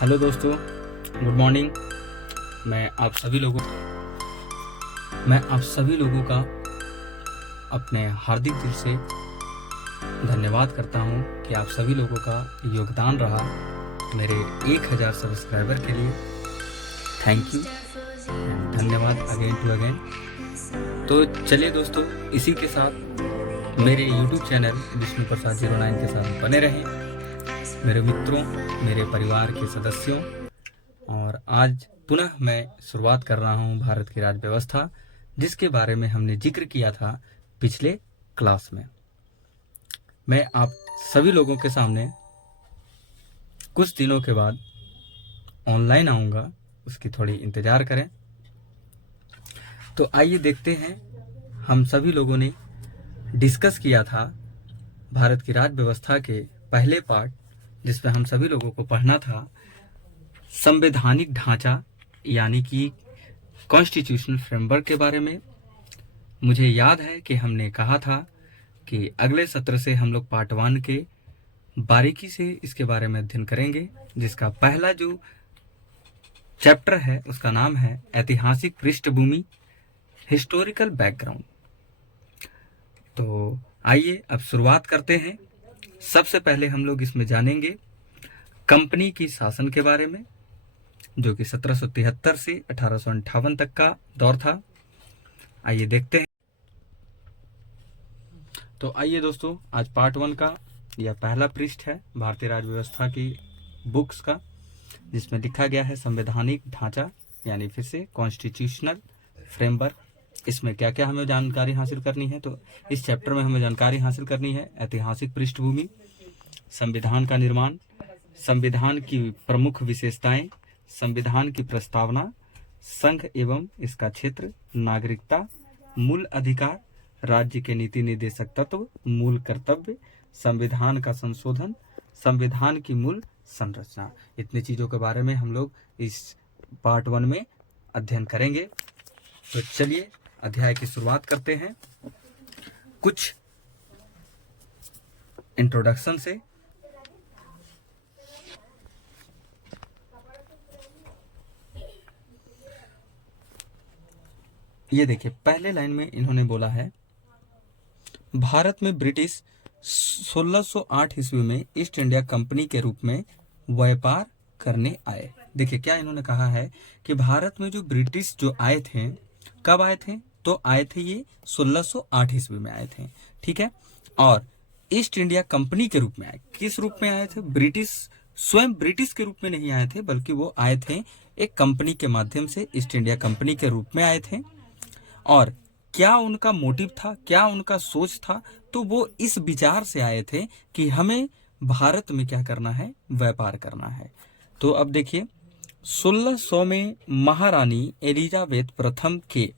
Hello दोस्तों, good morning. मैं आप सभी लोगों का अपने हार्दिक दिल से धन्यवाद करता हूं कि आप सभी लोगों का योगदान रहा मेरे 1000 सब्सक्राइबर के लिए। थैंक यू एंड धन्यवाद अगेन टू अगेन। तो चलिए दोस्तों, इसी के साथ मेरे यूट्यूब चैनल विष्णु प्रसाद 09 के साथ बने रहें, मेरे मित्रों, मेरे परिवार के सदस्यों। और आज पुनः मैं शुरुआत कर रहा हूं भारत की राज्य व्यवस्था, जिसके बारे में हमने जिक्र किया था पिछले क्लास में। मैं आप सभी लोगों के सामने कुछ दिनों के बाद ऑनलाइन आऊंगा, उसकी थोड़ी इंतजार करें। तो आइए देखते हैं, हम सभी लोगों ने डिस्कस किया था भारत की राज्य व्यवस्था के पहले पार्ट, जिसमें हम सभी लोगों को पढ़ना था संवैधानिक ढांचा यानी कि कॉन्स्टिट्यूशनल फ्रेमवर्क के बारे में। मुझे याद है कि हमने कहा था कि अगले सत्र से हम लोग पार्ट 1 के बारीकी से इसके बारे में अध्ययन करेंगे, जिसका पहला जो चैप्टर है उसका नाम है ऐतिहासिक पृष्ठभूमि, हिस्टोरिकल बैकग्राउंड। तो आइए अब शुरुआत करते हैं। सबसे पहले हम लोग इसमें जानेंगे कंपनी की शासन के बारे में, जो कि 1773 से 1858 तक का दौर था। आइए देखते हैं। तो आइए दोस्तों, आज पार्ट 1 का यह पहला पृष्ठ है भारतीय राज्य व्यवस्था की बुक्स का, जिसमें लिखा गया है संवैधानिक ढांचा यानी फिर से कॉन्स्टिट्यूशनल फ्रेमवर्क। इसमें क्या क्या हमें जानकारी हासिल करनी है, तो इस चैप्टर में हमें जानकारी हासिल करनी है ऐतिहासिक पृष्ठभूमि, संविधान का निर्माण, संविधान की प्रमुख विशेषताएं, संविधान की प्रस्तावना, संघ एवं इसका क्षेत्र, नागरिकता, मूल अधिकार, राज्य के नीति निर्देशक तत्व, मूल कर्तव्य, संविधान का संशोधन, संविधान की मूल संरचना। इतनी चीजों के बारे में हम लोग इस पार्ट 1 में अध्ययन करेंगे। तो चलिए अध्याय की शुरुआत करते हैं कुछ इंट्रोडक्शन से। ये देखिए, पहले लाइन में इन्होंने बोला है भारत में ब्रिटिश 1608 ईस्वी में ईस्ट इंडिया कंपनी के रूप में व्यापार करने आए। देखिए क्या इन्होंने कहा है कि भारत में जो ब्रिटिश जो आए थे, कब आए थे, तो आए थे ये 1608 ईस्वी में आए थे, ठीक है। और ईस्ट इंडिया कंपनी के रूप में आए। किस रूप में आए थे? ब्रिटिश स्वयं ब्रिटिश के रूप में नहीं आए थे, बल्कि वो आए थे एक कंपनी के माध्यम से, ईस्ट इंडिया कंपनी के रूप में आए थे। और क्या उनका मोटिव था, क्या उनका सोच था, तो वो इस विचार से आए थे कि हमें भारत में क्या करना है, व्यापार करना है। तो अब देखिए 1600 में महारानी एलिजाबेथ प्रथम के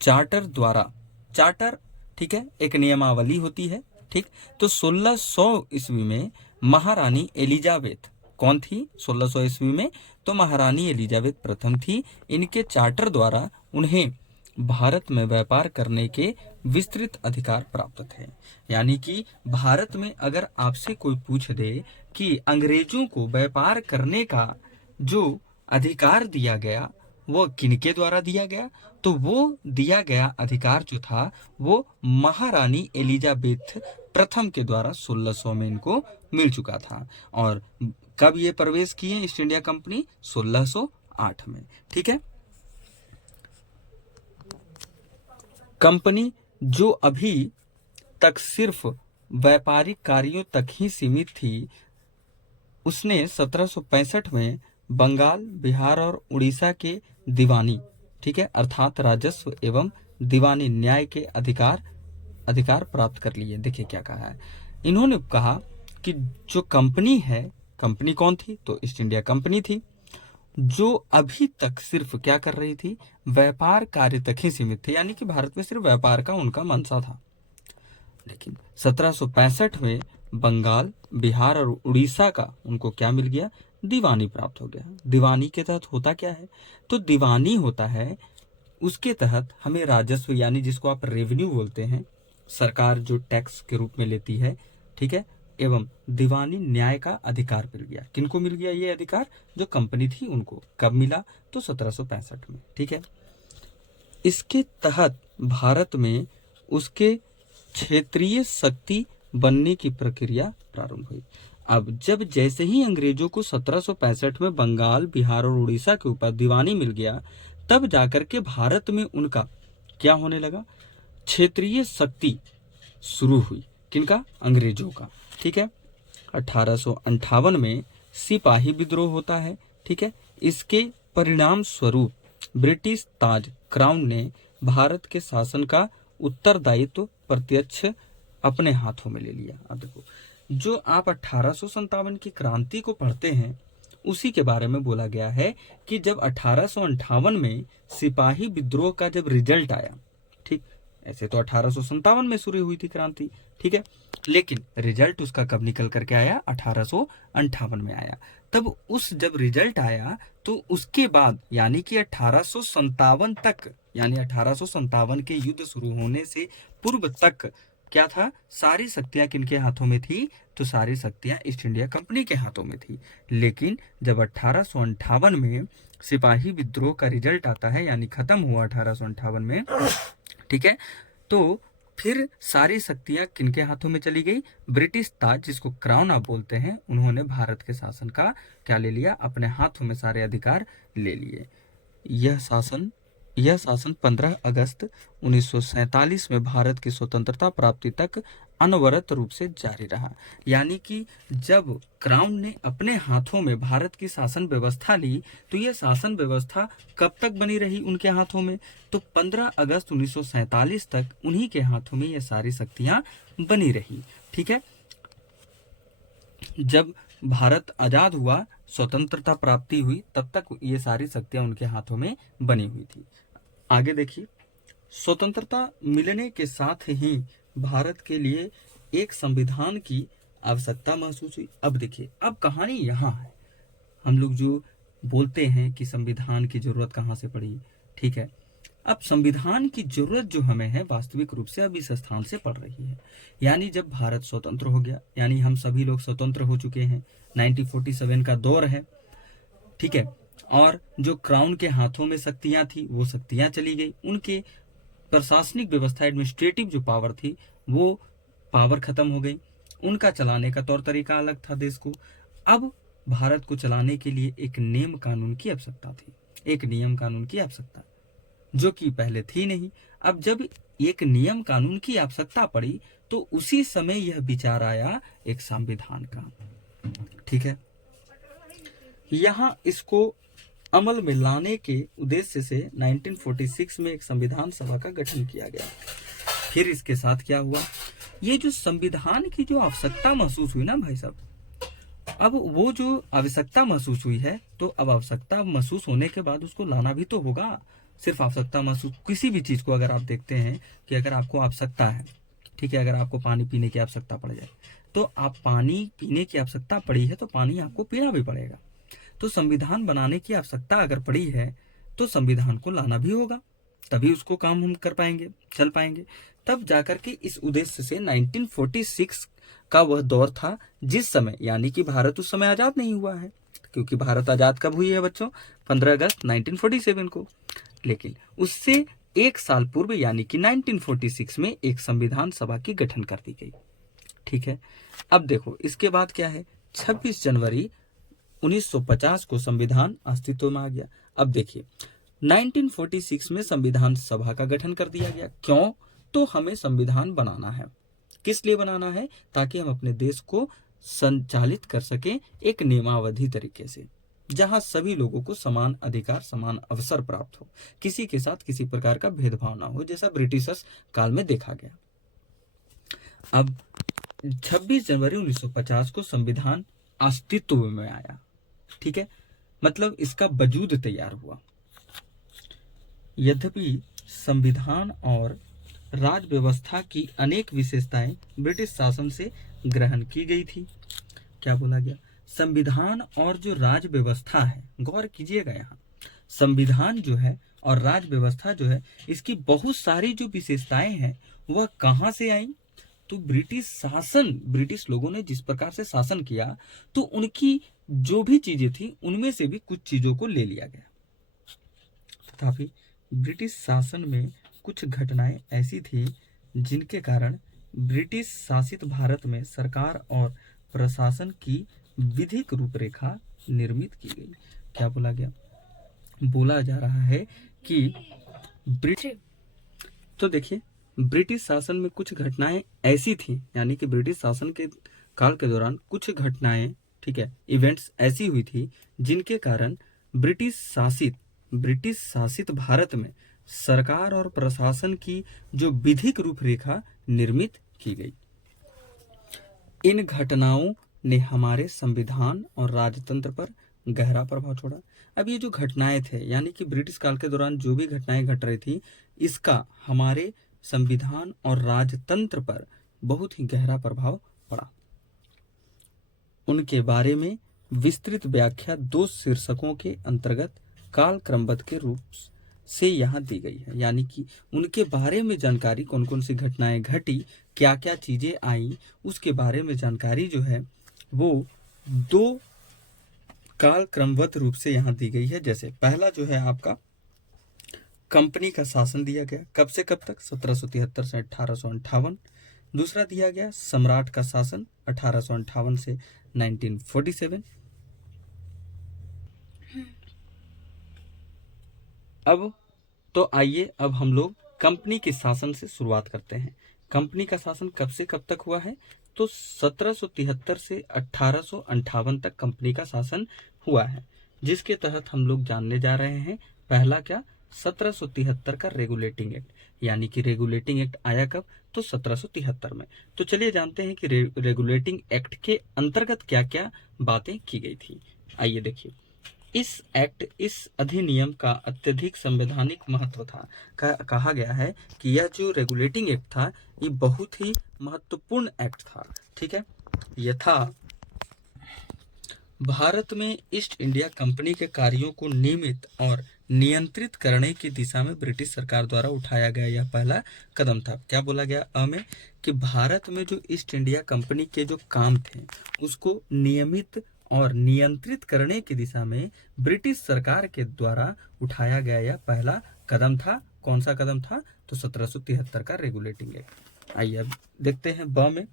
चार्टर द्वारा, चार्टर ठीक है, एक नियमावली होती है, ठीक। तो 1600 ईस्वी में महारानी एलिजाबेथ कौन थी? 1600 ईस्वी में तो महारानी एलिजाबेथ प्रथम थी। इनके चार्टर द्वारा उन्हें भारत में व्यापार करने के विस्तृत अधिकार प्राप्त थे। यानी कि भारत में अगर आपसे कोई पूछ दे कि अंग्रेजों को व्यापार करने का जो अधिकार दिया गया वो किनके द्वारा दिया गया, तो वो दिया गया अधिकार जो था वो महारानी एलिजाबेथ प्रथम के द्वारा 1600 में इनको मिल चुका था। और कब ये प्रवेश किए ईस्ट इंडिया कंपनी? 1608 में, ठीक है। कंपनी जो अभी तक सिर्फ व्यापारिक कार्यों तक ही सीमित थी, उसने 1765 में बंगाल, बिहार और उड़ीसा के दीवानी, ठीक है, अर्थात राजस्व एवं दीवानी न्याय के अधिकार प्राप्त कर लिए। देखिए क्या कहा है इन्होंने, कहा कि जो कंपनी है, कंपनी कौन थी? तो ईस्ट इंडिया कंपनी थी, जो अभी तक सिर्फ क्या कर रही थी, व्यापार कार्य तक ही सीमित थे। यानी कि भारत में सिर्फ व्यापार का उनका मंशा था। लेकिन 1765 में बंगाल, बिहार और उड़ीसा का उनको क्या मिल गया? दीवानी प्राप्त हो गया। दीवानी के तहत होता क्या है? तो दीवानी होता है, उसके तहत हमें राजस्व यानी जिसको आप रेवेन्यू बोलते हैं, सरकार जो टैक्स के रूप में लेती है, ठीक है, एवं दीवानी न्याय का अधिकार मिल गया। किनको मिल गया ये अधिकार? जो कंपनी थी उनको। कब मिला? तो 1765 में। ठीक है। इसके तहत भारत में उसके क्षेत्रीय शक्ति बनने की प्रक्रिया प्रारंभ हुई। अब जब जैसे ही अंग्रेजों को 1765 में बंगाल, बिहार और उड़ीसा के ऊपर दीवानी मिल गया, तब जाकर के भारत में उनका क्या होने लगा? क्षेत्रीय शक्ति शुरू हुई। किनका? अंग्रेजों का। ठीक है। 1858 में सिपाही विद्रोह होता है। ठीक है। इसके परिणाम स्वरूप ब्रिटिश ताज क्राउन ने भारत के शासन का उत्तरदायित्व प्रत्यक्ष अपने हाथों में ले लिया। अब देखो, जो आप 1857 की क्रांति को पढ़ते हैं उसी के बारे में बोला गया है कि जब 1858 में सिपाही विद्रोह का जब रिजल्ट आया, ठीक, ऐसे तो 1857 में शुरू हुई थी क्रांति, ठीक है, लेकिन रिजल्ट उसका कब निकल करके आया? 1858 में आया। तब उस जब रिजल्ट आया तो उसके बाद यानी कि 1857 तक, यानी 1857 के युद्ध शुरू होने से पूर्व तक क्या था? सारी शक्तियां किनके हाथों में थी? तो सारी शक्तियां ईस्ट इंडिया कंपनी के हाथों में थी। लेकिन जब 1858 में सिपाही विद्रोह का रिजल्ट आता है, यानी खत्म हुआ 1858 में, ठीक है, तो फिर सारी शक्तियां किनके हाथों में चली गई? ब्रिटिश ताज, जिसको क्राउन आप बोलते हैं, उन्होंने भारत के शासन का क्या ले लिया? अपने हाथों में सारे अधिकार ले लिए। यह शासन 15 अगस्त 1947 में भारत की स्वतंत्रता प्राप्ति तक अनवरत रूप से जारी रहा। यानी कि जब क्राउन ने अपने हाथों में भारत की शासन व्यवस्था ली, तो यह शासन व्यवस्था कब तक बनी रही उनके हाथों में? तो 15 अगस्त 1947 तक उन्हीं के हाथों में ये सारी शक्तियां बनी रही। ठीक है। जब भारत आजाद हुआ, स्वतंत्रता प्राप्ति हुई, तब तक ये सारी शक्तियां उनके हाथों में बनी हुई थी। आगे देखिए, स्वतंत्रता मिलने के साथ ही भारत के लिए एक संविधान की आवश्यकता महसूस हुई। अब देखिए, अब कहानी यहाँ है। हम लोग जो बोलते हैं कि संविधान की जरूरत कहाँ से पड़ी, ठीक है, अब संविधान की जरूरत जो हमें है वास्तविक रूप से अब इस स्थान से पड़ रही है। यानी जब भारत स्वतंत्र हो गया, यानी हम सभी लोग स्वतंत्र हो चुके हैं, 1947 का दौर है, ठीक है, और जो क्राउन के हाथों में शक्तियां थी वो शक्तियां चली गई, उनके प्रशासनिक व्यवस्था, एडमिनिस्ट्रेटिव जो पावर थी वो पावर खत्म हो गई, उनका चलाने का तौर तरीका अलग था देश को। अब भारत को चलाने के लिए एक नियम कानून की आवश्यकता थी, एक नियम कानून की आवश्यकता, जो कि पहले थी नहीं। अब जब एक नियम कानून की आवश्यकता पड़ी तो उसी समय यह विचार आया एक संविधान का। ठीक है। यहाँ इसको अमल में लाने के उद्देश्य से 1946 में एक संविधान सभा का गठन किया गया। फिर इसके साथ क्या हुआ? ये जो संविधान की जो आवश्यकता महसूस हुई ना भाई साहब, अब वो जो आवश्यकता महसूस हुई है, तो अब आवश्यकता महसूस होने के बाद उसको लाना भी तो होगा। सिर्फ आवश्यकता महसूस, किसी भी चीज को अगर आप देखते हैं कि अगर आपको आवश्यकता है, ठीक है, अगर आपको पानी पीने की आवश्यकता पड़ जाए तो आप पानी पीने की आवश्यकता पड़ी है तो पानी आपको पीना भी पड़ेगा। तो संविधान बनाने की आवश्यकता अगर पड़ी है तो संविधान को लाना भी होगा, तभी उसको काम हम कर पाएंगे, चल पाएंगे। तब जाकर के इस उद्देश्य से 1946 का वह दौर था जिस समय, यानी कि भारत उस समय आजाद नहीं हुआ है, क्योंकि भारत आजाद कब हुई है बच्चों? 15 अगस्त 1947 को। लेकिन उससे एक साल पूर्व यानी कि 1946 में एक संविधान सभा की गठन कर दी गई। ठीक है। अब देखो इसके बाद क्या है, 26 जनवरी 1950 को संविधान अस्तित्व में आ गया। अब देखिए 1946 में संविधान सभा का गठन कर दिया गया। क्यों? तो हमें संविधान बनाना है। किस लिए बनाना है? ताकि हम अपने देश को संचालित कर सकें एक नियमावधि तरीके से, जहां सभी लोगों को समान अधिकार, समान अवसर प्राप्त हो, किसी के साथ किसी प्रकार का भेदभाव ना हो, जैसा ब्रिटिशर्स काल में देखा गया। अब 26 जनवरी 1950 को संविधान अस्तित्व में आया। ठीक है, मतलब इसका वजूद तैयार हुआ। यद्यपि संविधान और राज व्यवस्था की अनेक विशेषताएं ब्रिटिश शासन से ग्रहण की गई थी। क्या बोला गया? संविधान और जो राज व्यवस्था है, गौर कीजिएगा, यहाँ संविधान जो है और राज व्यवस्था जो है, इसकी बहुत सारी जो विशेषताएं हैं वह कहाँ से आई? तो ब्रिटिश लोगों ने जिस प्रकार से शासन किया, तो उनकी जो भी चीजें थी उनमें से भी कुछ चीजों को ले लिया गया। तथापि ब्रिटिश शासन में कुछ घटनाएं ऐसी थी जिनके कारण ब्रिटिश शासित भारत में सरकार और प्रशासन की विधिक रूपरेखा निर्मित की गई। क्या बोला गया? बोला जा रहा है कि तो देखिए, ब्रिटिश शासन में कुछ घटनाएं ऐसी थी, यानी कि ब्रिटिश शासन के काल के दौरान कुछ घटनाएं, ठीक है, इवेंट्स ऐसी हुई थी जिनके कारण ब्रिटिश शासित भारत में सरकार और प्रशासन की जो विधिक रूपरेखा निर्मित की गई। इन घटनाओं ने हमारे संविधान और राजतंत्र पर गहरा प्रभाव छोड़ा। अब ये जो घटनाएं थे, यानी कि ब्रिटिश काल के दौरान जो भी घटनाएं घट रही थी, इसका हमारे संविधान और राजतंत्र पर बहुत ही गहरा प्रभाव पड़ा। उनके बारे में विस्तृत व्याख्या 2 शीर्षकों के अंतर्गत काल क्रमबद्ध के रूप से यहाँ दी गई है। यानी कि उनके बारे में जानकारी, कौन कौन सी घटनाएं घटी, क्या क्या चीजें आई, उसके बारे में जानकारी जो है वो 2 काल क्रमबद्ध रूप से यहाँ दी गई है। जैसे पहला जो है आपका कंपनी का शासन दिया गया, कब से कब तक? 1773 से 1858। दूसरा दिया गया सम्राट का शासन 1858 से 1947। अब आइए अब हम लोग कंपनी के शासन से शुरुआत करते हैं। कंपनी का शासन कब से कब तक हुआ है? तो 1773 से 1858 तक कंपनी का शासन हुआ है, जिसके तहत हम लोग जानने जा रहे हैं पहला क्या? 1773 का रेगुलेटिंग एक्ट। यानी कि रेगुलेटिंग एक्ट आया कब? तो 1773 में। तो चलिए जानते हैं कि रेगुलेटिंग एक्ट के अंतर्गत क्या क्या बातें की गई थी। आइए देखिए, इस अधिनियम का अत्यधिक संवैधानिक महत्व था। कहा गया है कि यह जो रेगुलेटिंग एक्ट था, ये बहुत ही महत्वपूर्ण एक्ट था। ठीक है, यह था भारत में ईस्ट इंडिया कंपनी के कार्यों को नियमित और नियंत्रित करने की दिशा में ब्रिटिश सरकार द्वारा उठाया गया यह पहला कदम था। क्या बोला गया अ में? कि भारत में जो ईस्ट इंडिया कंपनी के जो काम थे उसको नियमित और नियंत्रित करने की दिशा में ब्रिटिश सरकार के द्वारा उठाया गया यह पहला कदम था। कौन सा कदम था? तो 1773 का रेगुलेटिंग एक्ट। आइए अब देखते हैं ब में।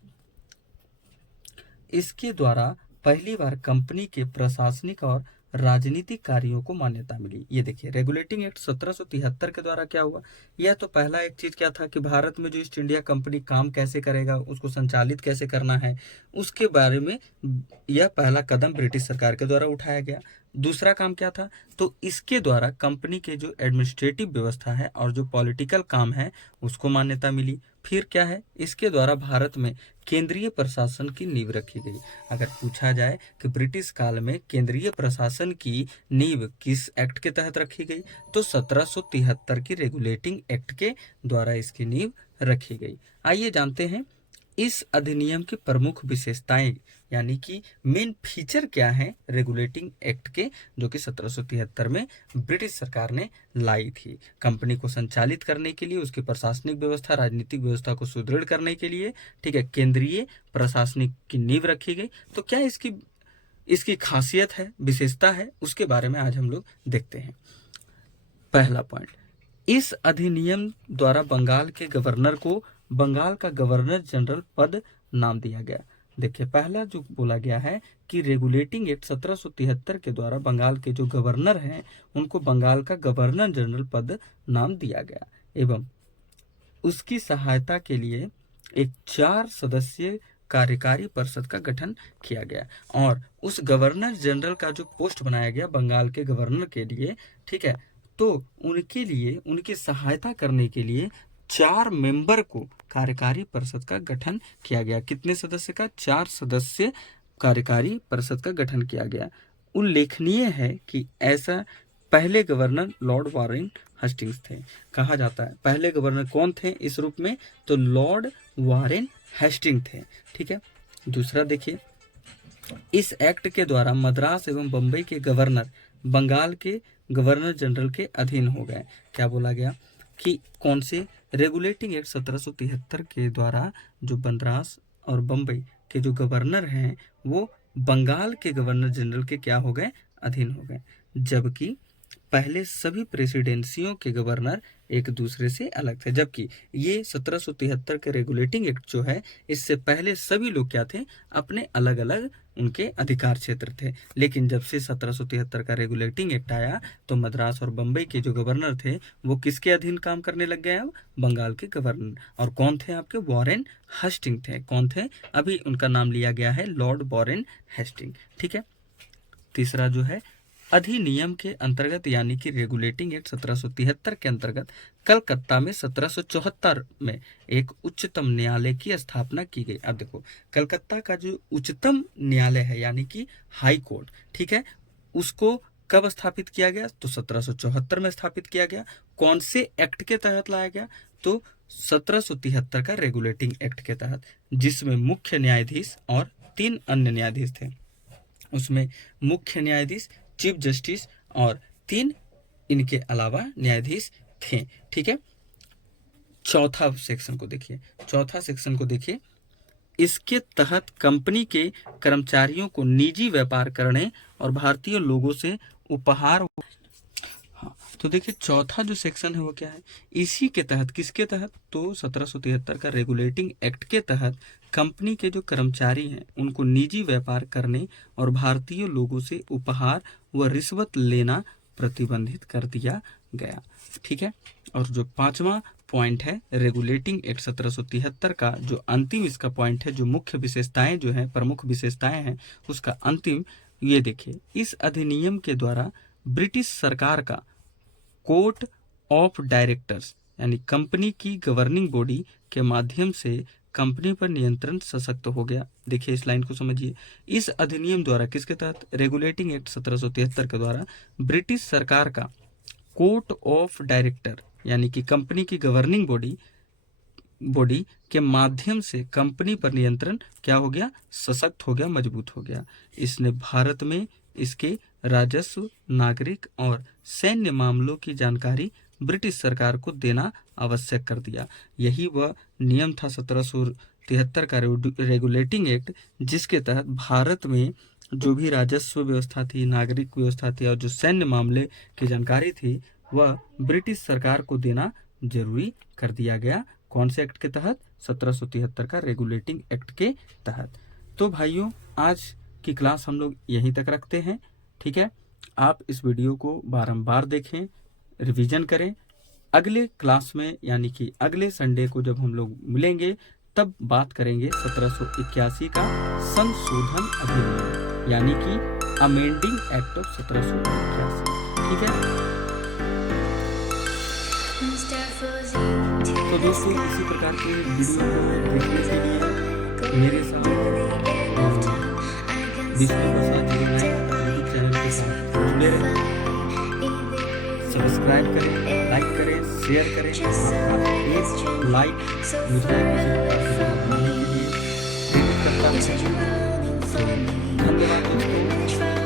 इसके द्वारा पहली बार कंपनी के प्रशासनिक और राजनीतिक कार्यों को मान्यता मिली। ये देखिए, रेगुलेटिंग एक्ट 1773 के द्वारा क्या हुआ? यह तो पहला एक चीज क्या था कि भारत में जो ईस्ट इंडिया कंपनी काम कैसे करेगा, उसको संचालित कैसे करना है, उसके बारे में यह पहला कदम ब्रिटिश सरकार के द्वारा उठाया गया। दूसरा काम क्या था? तो इसके द्वारा कंपनी के जो एडमिनिस्ट्रेटिव व्यवस्था है और जो पॉलिटिकल काम है उसको मान्यता मिली। फिर क्या है? इसके द्वारा भारत में केंद्रीय प्रशासन की नींव रखी गई। अगर पूछा जाए कि ब्रिटिश काल में केंद्रीय प्रशासन की नींव किस एक्ट के तहत रखी गई, तो 1773 की रेगुलेटिंग एक्ट के द्वारा इसकी नींव रखी गई। आइए जानते हैं इस अधिनियम की प्रमुख विशेषताएं, यानी कि मेन फीचर क्या है रेगुलेटिंग एक्ट के, जो कि 1773 में ब्रिटिश सरकार ने लाई थी कंपनी को संचालित करने के लिए, उसकी प्रशासनिक व्यवस्था, राजनीतिक व्यवस्था को सुदृढ़ करने के लिए। ठीक है, केंद्रीय प्रशासनिक की नींव रखी गई। तो क्या इसकी खासियत है, विशेषता है, उसके बारे में आज हम लोग देखते हैं। पहला पॉइंट, इस अधिनियम द्वारा बंगाल के गवर्नर को बंगाल का गवर्नर जनरल पद नाम दिया गया। देखिए, पहला जो बोला गया है कि रेगुलेटिंग एक्ट 1773 के द्वारा बंगाल के जो गवर्नर हैं उनको बंगाल का गवर्नर जनरल पद नाम दिया गया, एवं उसकी सहायता के लिए एक 4 सदस्यीय कार्यकारी परिषद का गठन किया गया, और उस गवर्नर जनरल का जो पोस्ट बनाया गया बंगाल के गवर्नर के लिए, ठीक है, तो उनके लिए, उनकी सहायता करने के लिए 4 मेंबर को कार्यकारी परिषद का गठन किया गया। कितने सदस्य का? 4 सदस्य कार्यकारी परिषद का गठन किया गया। उल्लेखनीय है कि ऐसा पहले गवर्नर लॉर्ड वारेन हेस्टिंग्स थे। कहा जाता है पहले गवर्नर कौन थे इस रूप में? तो लॉर्ड वारेन हेस्टिंग थे। ठीक है, दूसरा देखिए, इस एक्ट के द्वारा मद्रास एवं बंबई के गवर्नर बंगाल के गवर्नर जनरल के अधीन हो गए। क्या बोला गया? कि कौन से रेगुलेटिंग एक्ट 1773 के द्वारा जो मद्रास और बम्बई के जो गवर्नर हैं वो बंगाल के गवर्नर जनरल के क्या हो गए, अधीन हो गए, जबकि पहले सभी प्रेसिडेंसियों के गवर्नर एक दूसरे से अलग थे। जबकि ये 1773 के रेगुलेटिंग एक्ट जो है, इससे पहले सभी लोग क्या थे, अपने अलग अलग उनके अधिकार क्षेत्र थे। लेकिन जब से 1773 का रेगुलेटिंग एक्ट आया तो मद्रास और बम्बई के जो गवर्नर थे वो किसके अधीन काम करने लग गए, अब बंगाल के गवर्नर। और कौन थे आपके, वॉरेन हेस्टिंग थे। कौन थे, अभी उनका नाम लिया गया है लॉर्ड वॉरेन हेस्टिंग। ठीक है। तीसरा जो है अधिनियम के अंतर्गत यानी कि रेगुलेटिंग एक्ट 1773 के अंतर्गत कलकत्ता में 1774 में एक उच्चतम न्यायालय की स्थापना की गई। अब देखो, कलकत्ता का जो उच्चतम न्यायालय है यानी कि हाई कोर्ट, ठीक है, उसको कब स्थापित किया गया, तो 1774 में स्थापित किया गया। कौन से एक्ट के तहत लाया गया, तो 1773 का रेगुलेटिंग एक्ट के तहत, जिसमें मुख्य न्यायाधीश और 3 अन्य न्यायाधीश थे। उसमें मुख्य न्यायाधीश, चीफ जस्टिस और 3 इनके अलावा न्यायाधीश थे। ठीक है। चौथा सेक्शन को देखिए। इसके तहत कंपनी के कर्मचारियों को निजी व्यापार करने और भारतीय लोगों से उपहार। हाँ, तो देखिए चौथा जो सेक्शन है वो क्या है, इसी के तहत, किसके तहत, तो 1773 का रेगुलेटिंग एक्ट के तहत कंपनी के जो कर्मचारी हैं उनको निजी व्यापार करने और भारतीय लोगों से उपहार व रिश्वत लेना प्रतिबंधित कर दिया गया। ठीक है। और जो 5वां पॉइंट है रेगुलेटिंग एक्ट 1773 का, जो अंतिम इसका पॉइंट है, जो मुख्य विशेषताएं जो हैं, प्रमुख विशेषताएं हैं, उसका अंतिम ये देखिए, इस अधिनियम के द्वारा ब्रिटिश सरकार का कोर्ट ऑफ डायरेक्टर्स यानी कंपनी की गवर्निंग बॉडी के माध्यम से कंपनी पर नियंत्रण सशक्त हो गया। देखिए इस लाइन को समझिए। इस अधिनियम द्वारा, किसके तहत, रेगुलेटिंग एक्ट 1773 के द्वारा ब्रिटिश सरकार का कोर्ट ऑफ डायरेक्टर यानी कि कंपनी की गवर्निंग बॉडी के माध्यम से कंपनी पर नियंत्रण क्या हो गया, सशक्त हो गया, मजबूत हो गया। इसने भारत में इसके राजस्व, नागरिक और सैन्य मामलों की जानकारी ब्रिटिश सरकार को देना आवश्यक कर दिया। यही वह नियम था 1773 का रेगुलेटिंग एक्ट, जिसके तहत भारत में जो भी राजस्व व्यवस्था थी, नागरिक व्यवस्था थी और जो सैन्य मामले की जानकारी थी वह ब्रिटिश सरकार को देना जरूरी कर दिया गया। कौन से एक्ट के तहत, 1773 का रेगुलेटिंग एक्ट के तहत। तो भाइयों, आज की क्लास हम लोग यहीं तक रखते हैं। ठीक है। आप इस वीडियो को बारंबार देखें, रिवीजन करें। अगले क्लास में यानी कि अगले संडे को जब हम लोग मिलेंगे तब बात करेंगे 1781 का संशोधन अधिनियम यानी कि अमेंडिंग एक्ट ऑफ 1781। ठीक है। तो दोस्तों, इसी प्रकार के वीडियो को देखने के लिए मेरे साथ विष्णु प्रसाद जी मैं यूट्यूब चैनल के साथ जुड़े रहें। सब्सक्राइब करें, लाइक करें, शेयर करें। आपका एक लाइक मुझे किसी प्रकार की मदद करने के लिए प्रेरित करता है। धन्यवाद दोस्तों।